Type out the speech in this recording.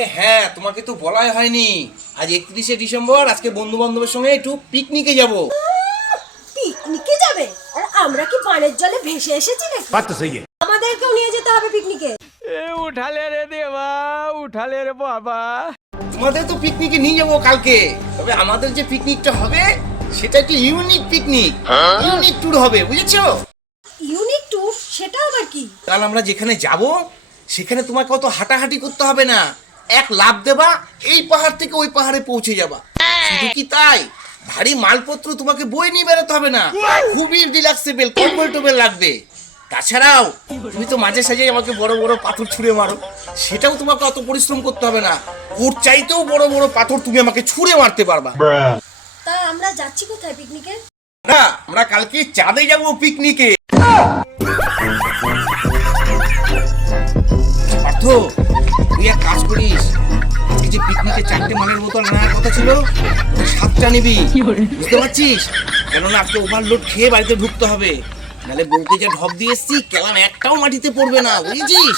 আরে হ্যাঁ, তোমাকে তো বলাই হয়নি, আজ 31শে ডিসেম্বর, আজকে বন্ধু বান্ধবের সঙ্গে একটু পিকনিকে যাব। পিকনিকে যাবে? আর আমরা কি বানের জলে ভেসে এসেছি নাকি? बात तो सही है। আমাদেরকেও নিয়ে যেতে হবে পিকনিকে। উঠালে রে দেবা, উঠালে রে বাবা। তোমাদের তো পিকনিকে নিয়ে যাবো কালকে, তবে আমাদের যে পিকনিকটা হবে সেটা একটু ইউনিক পিকনিক, ইউনিক ট্যুর হবে, বুঝেছো? Unique tour? সেটা আবার কি? কাল আমরা যেখানে যাব সেখানে তোমাকে অত হাঁটাহাঁটি করতে হবে না, এক লাফ দেবা, এই পাহাড় থেকে ওই পাহাড়ে পৌঁছে যাবা। শুধু কি তাই, ভারী মালপত্র তোমাকে বয়ে নিয়ে বেরোতে হবে না, খুবই রিল্যাক্সেবল, কমফোর্টেবল লাগবে। তাছাড়াও তুমি তো মাঝে সাঝে আমাকে বড় বড় পাথর ছুঁড়ে মারো, সেটাও তোমাকে অত পরিশ্রম করতে হবে না, ওর চাইতেও বড় বড় পাথর তুমি আমাকে ছুঁড়ে মারতে পারবা। তা আমরা যাচ্ছি কোথায় পিকনিকে? না, আমরা কালকে চাঁদে যাব পিকনিকে। পার্থ, তুই এক কাজ করিস, আজকে যে পিকনিকে 4টে মালের বোতল নেওয়ার কথা ছিল, 7টা নিবি, বুঝতে পারছিস? কেননা আজকে ওভারলোড খেয়ে বাড়িতে ঢুকতে হবে, নাহলে বউকে যা ঢপ দিয়ে এসছি, কেলাম একটাও মাটিতে পড়বে না, বুঝেছিস?